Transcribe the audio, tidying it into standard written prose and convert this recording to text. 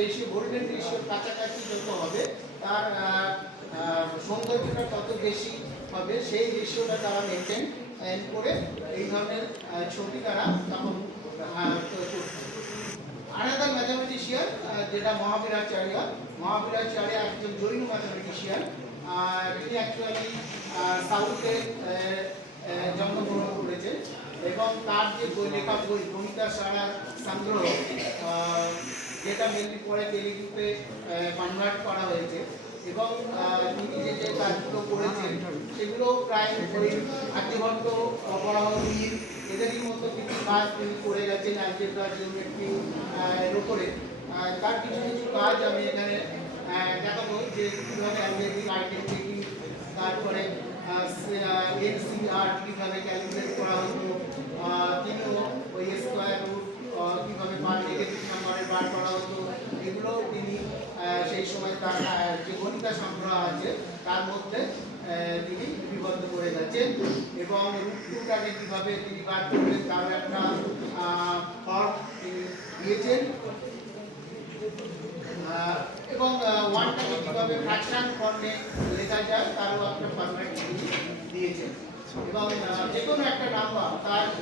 Ratio golden রেশিওর কাছাকাছি যত হবে তার সৌন্দর্যটা তত বেশি হবে, সেই রেশিওটা তারা মেনটেন করে এই ধরনের ছবি তারা তখন আনাদার ম্যাথামেটিশিয়ান যেটা মহাবীরাচার্য। মহাবীরাচার্য একজন জৈন ম্যাথামেটিশিয়ান। তিনি অ্যাকচুয়ালি সাউথে জন্মগ্রহণ করেছেন এবং তার যে লেখা বই গণিতা সারা সংগ্রহ, যেটা মেনলি পরে তেলেগুতে কনভার্ট করা হয়েছে, এবং তিনি যে কাজগুলো করেছেন সেগুলো প্রায় ওই আর্যভট্ট, বরাহমিহির এদেরই মতো কিছু কাজ তিনি করে গেছেন অ্যালজেব্রা, জিওমেট্রি এর উপরে। তার কিছু কিছু কাজ আমি এখানে দেখাবো যে কীভাবে অ্যালজেব্রিক আইডেন্টিটি, তারপরে এনসিআর কীভাবে ক্যালকুলেট করা হতো, তিনিও ওই স্কোয়ার রুট কীভাবে বার নেগেটিভ নাম্বারে বার করা হতো, এগুলো তিনি সেই সময় তার যে গণিতা সংগ্রহ আছে তার মধ্যে তিনি লিপিবদ্ধ করে গেছেন। এবং রুটটাকে কীভাবে তিনি বার করবেন তারও একটা ফর্ম তিনি দিয়েছেন, এবং ওয়ানটাকে কীভাবে ফ্র্যাকশন ফর্মে লেখা যায় তারও একটা ফরম্যাট তিনি দিয়েছেন। এবং যে কোনো একটা নাম্বার তার